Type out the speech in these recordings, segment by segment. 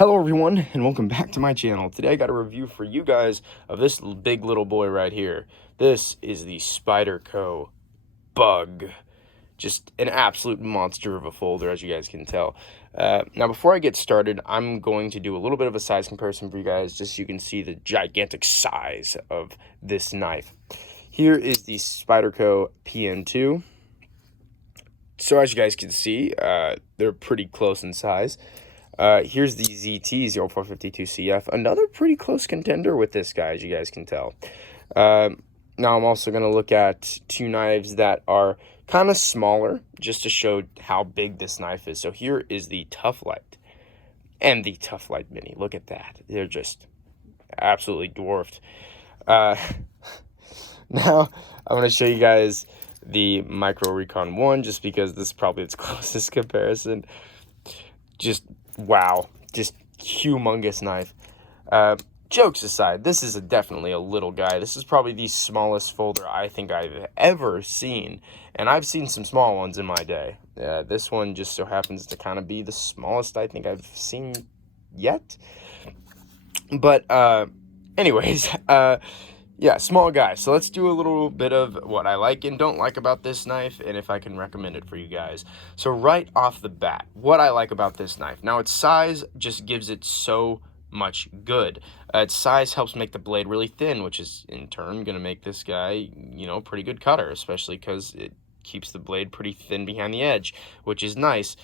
Hello everyone, and welcome back to my channel. Today I got a review for you guys of this big little boy right here. This is the Spyderco Bug. Just an absolute monster of a folder, as you guys can tell. Now before I get started, I'm going to do a little bit of a size comparison for you guys, just so you can see the gigantic size of this knife. Here is the Spyderco PM2. So as you guys can see, they're pretty close in size. Here's the ZT-0452CF, another pretty close contender with this guy, as you guys can tell. Now I'm also going to look at two knives that are kind of smaller, just to show how big this knife is. So here is the Tough Light and the Tough Light Mini. Look at that. They're just absolutely dwarfed. Now I'm going to show you guys the Micro Recon 1, just because this is probably its closest comparison. Just wow, just humongous knife. Jokes aside, this is definitely a little guy. This is probably the smallest folder I think I've ever seen, and I've seen some small ones in my day. This one just so happens to kind of be the smallest I think I've seen yet. But anyways, yeah, small guy. So let's do a little bit of what I like and don't like about this knife, and if I can recommend it for you guys. So right off the bat, what I like about this knife. Now, its size just gives it so much good. Its size helps make the blade really thin, which is in turn going to make this guy, you know, pretty good cutter, especially because it keeps the blade pretty thin behind the edge, which is nice.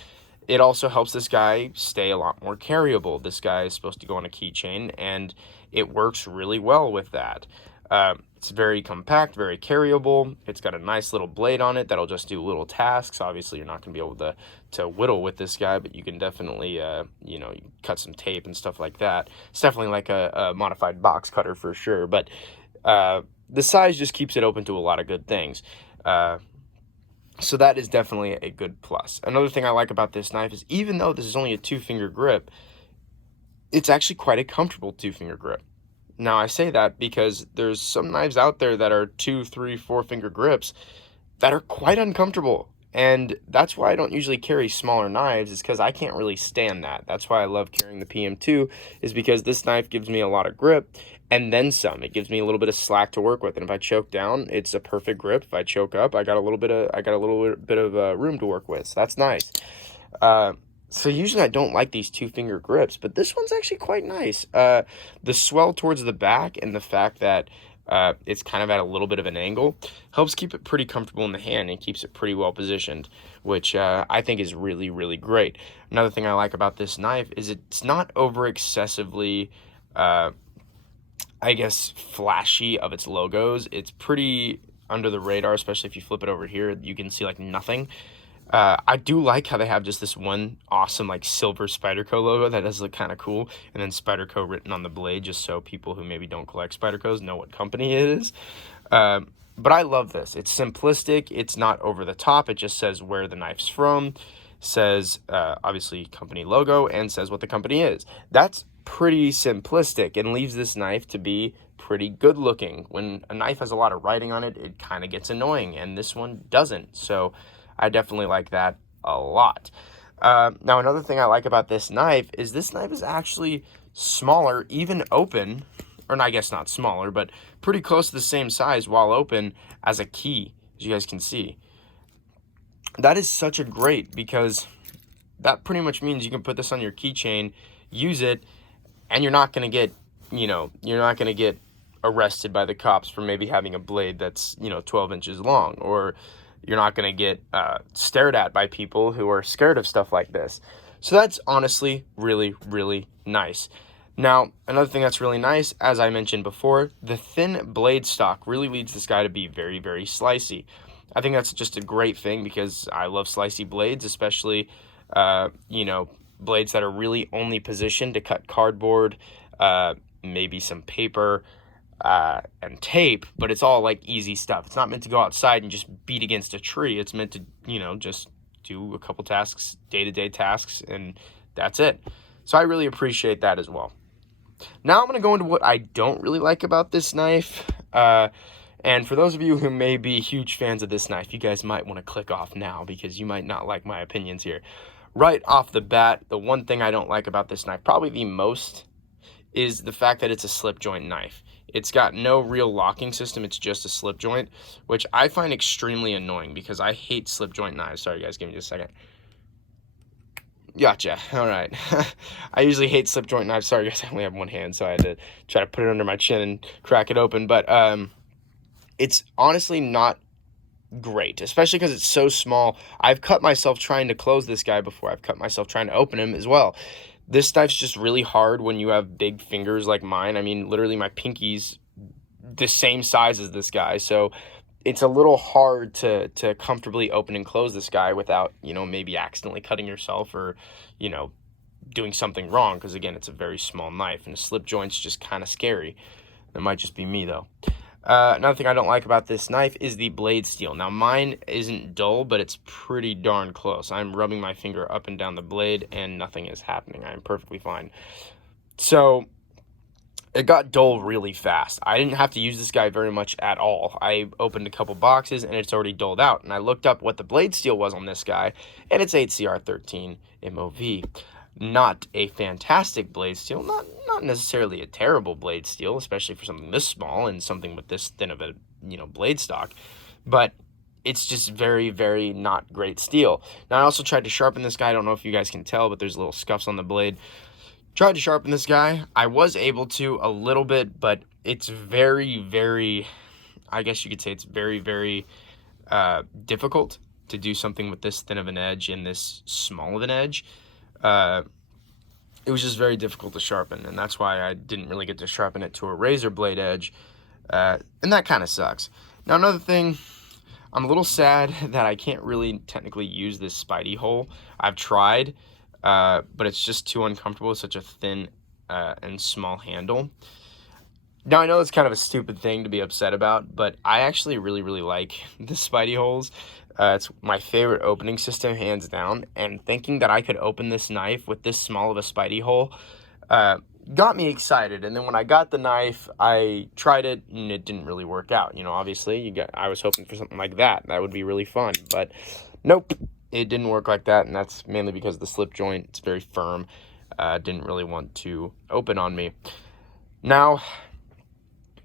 It also helps this guy stay a lot more carryable. This guy is supposed to go on a keychain, and it works really well with that. It's very compact, very carryable. It's got a nice little blade on it that'll just do little tasks. Obviously, you're not going to be able to whittle with this guy, but you can definitely, you know, cut some tape and stuff like that. It's definitely like a modified box cutter for sure, but the size just keeps it open to a lot of good things. So that is definitely a good plus. Another thing I like about this knife is, even though this is only a 2-finger grip, it's actually quite a comfortable 2-finger grip. Now, I say that because there's some knives out there that are 2, 3, 4-finger grips that are quite uncomfortable. And that's why I don't usually carry smaller knives, is because I can't really stand that. That's why I love carrying the PM2, is because this knife gives me a lot of grip and then some. It gives me a little bit of slack to work with. And if I choke down, it's a perfect grip. If I choke up, I got a little bit of room to work with. So that's nice. So usually I don't like these 2-finger grips, but this one's actually quite nice. The swell towards the back and the fact that it's kind of at a little bit of an angle helps keep it pretty comfortable in the hand and keeps it pretty well positioned, which I think is really, really great. Another thing I like about this knife is it's not over excessively, I guess, flashy of its logos. It's pretty under the radar, especially if you flip it over here, you can see like nothing. I do like how they have just this one awesome like silver Spyderco logo that does look kind of cool, and then Spyderco written on the blade, just so people who maybe don't collect Spydercos know what company it is. But I love this. It's simplistic. It's not over the top. It just says where the knife's from, says obviously company logo, and says what the company is. That's pretty simplistic and leaves this knife to be pretty good looking. When a knife has a lot of writing on it, it kind of gets annoying, and this one doesn't. So I definitely like that a lot. Now, another thing I like about this knife is actually smaller, even open, or I guess not smaller, but pretty close to the same size while open as a key, as you guys can see. That is such a great, because that pretty much means you can put this on your keychain, use it, and you're not going to get, you know, arrested by the cops for maybe having a blade that's, 12 inches long, or you're not going to get stared at by people who are scared of stuff like this. So that's honestly really, really nice. Now, another thing that's really nice, as I mentioned before, the thin blade stock really leads this guy to be very, very slicey. I think that's just a great thing, because I love slicey blades, especially, blades that are really only positioned to cut cardboard, maybe some paper, and tape, but it's all like easy stuff. It's not meant to go outside and just beat against a tree. It's meant to, just do a couple tasks, day-to-day tasks, and that's it. So I really appreciate that as well. Now I'm going to go into what I don't really like about this knife. And for those of you who may be huge fans of this knife, you guys might want to click off now, because you might not like my opinions here. right off the bat, the one thing I don't like about this knife, probably the most, is the fact that it's a slip joint knife. It's got no real locking system, it's just a slip joint, which I find extremely annoying because I hate slip joint knives. Sorry guys, give me just a second. Gotcha. All right. I usually hate slip joint knives. Sorry guys, I only have one hand, so I had to try to put it under my chin and crack it open. But it's honestly not great, especially because it's so small. I've cut myself trying to close this guy before. I've cut myself trying to open him as well. This knife's just really hard when you have big fingers like mine. I mean, literally my pinky's the same size as this guy, so it's a little hard to comfortably open and close this guy without, you know, maybe accidentally cutting yourself or, you know, doing something wrong, because again, it's a very small knife and a slip joint's just kind of scary. That might just be me though. Another thing I don't like about this knife is the blade steel. Now mine isn't dull, but it's pretty darn close. I'm rubbing my finger up and down the blade and nothing is happening. I'm perfectly fine. So it got dull really fast. I didn't have to use this guy very much at all. I opened a couple boxes and it's already dulled out. And I looked up what the blade steel was on this guy, and it's 8CR13 MOV. Not a fantastic blade steel, not necessarily a terrible blade steel, especially for something this small and something with this thin of a, you know, blade stock, but it's just very, very not great steel. Now I also tried to sharpen this guy. I don't know if you guys can tell, but there's little scuffs on the blade. Tried to sharpen this guy. I was able to a little bit, but it's very, very, I guess you could say it's very, very difficult to do something with this thin of an edge and this small of an edge. It was just very difficult to sharpen, and that's why I didn't really get to sharpen it to a razor blade edge, and that kind of sucks. Now another thing, I'm a little sad that I can't really technically use this Spidey hole. I've tried, but it's just too uncomfortable with such a thin and small handle. Now I know it's kind of a stupid thing to be upset about, but I actually really, really like the Spidey holes. It's my favorite opening system, hands down, and thinking that I could open this knife with this small of a Spidey hole got me excited. And then when I got the knife, I tried it, and it didn't really work out. You know, obviously, I was hoping for something like that. That would be really fun, but nope, it didn't work like that, and that's mainly because of the slip joint. It's very firm. Didn't really want to open on me. Now,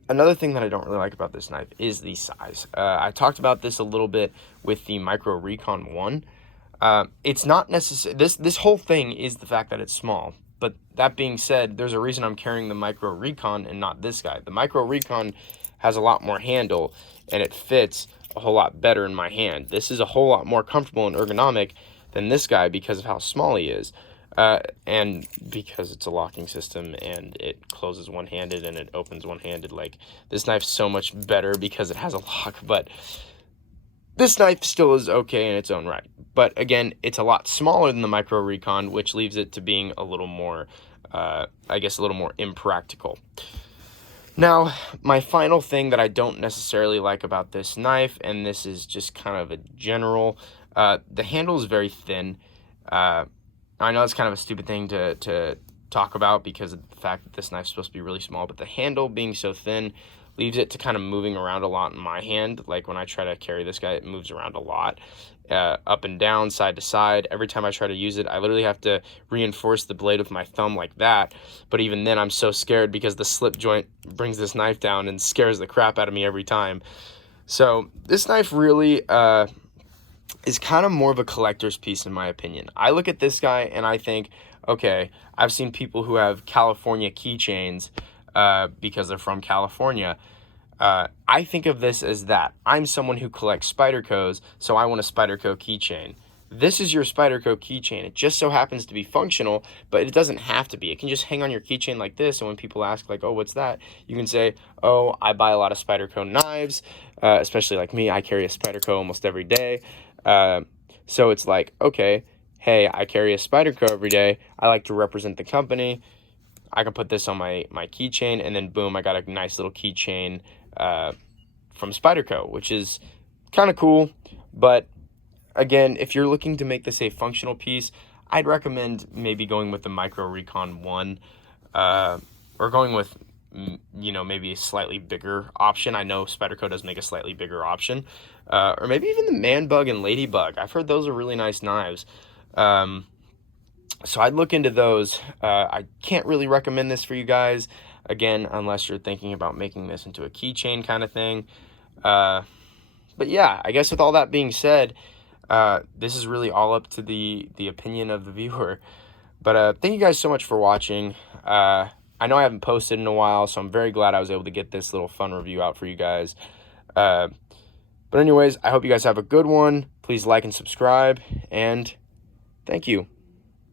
another thing that I don't really like about this knife is the size. I talked about this a little bit with the Micro Recon 1. It's not necessary. This whole thing is the fact that it's small. But that being said, there's a reason I'm carrying the Micro Recon and not this guy. The Micro Recon has a lot more handle, and it fits a whole lot better in my hand. This is a whole lot more comfortable and ergonomic than this guy because of how small he is. And because it's a locking system and it closes one-handed and it opens one-handed. Like, this knife's so much better because it has a lock, but this knife still is okay in its own right. But again, it's a lot smaller than the Micro Recon, which leaves it to being a little more, I guess, a little more impractical. Now, my final thing that I don't necessarily like about this knife, and this is just kind of a general, the handle is very thin. I know it's kind of a stupid thing to talk about because of the fact that this knife's supposed to be really small, but the handle being so thin leaves it to kind of moving around a lot in my hand. Like when I try to carry this guy, it moves around a lot, up and down, side to side. Every time I try to use it, I literally have to reinforce the blade with my thumb like that. But even then, I'm so scared because the slip joint brings this knife down and scares the crap out of me every time. So this knife really is kind of more of a collector's piece in my opinion. I look at this guy and I think, okay, I've seen people who have California keychains because they're from California. I think of this as that. I'm someone who collects Spydercos, so I want a Spyderco keychain. This is your Spyderco keychain. It just so happens to be functional, but it doesn't have to be. It can just hang on your keychain like this, and when people ask, like, oh, what's that? You can say, oh, I buy a lot of Spyderco knives, especially like me. I carry a Spyderco almost every day. So it's like, okay, hey, I carry a Spyderco every day. I like to represent the company. I can put this on my keychain, and then boom, I got a nice little keychain from Spyderco, which is kind of cool. But again, if you're looking to make this a functional piece, I'd recommend maybe going with the Micro Recon 1, or going with, you know, maybe a slightly bigger option. I know Spyderco does make a slightly bigger option, or maybe even the Man Bug and Ladybug. I've heard those are really nice knives. So I'd look into those. I can't really recommend this for you guys, again, unless you're thinking about making this into a keychain kind of thing. But yeah, I guess with all that being said, this is really all up to the opinion of the viewer. But thank you guys so much for watching. I know I haven't posted in a while, so I'm very glad I was able to get this little fun review out for you guys. But anyways, I hope you guys have a good one. Please like and subscribe, and thank you.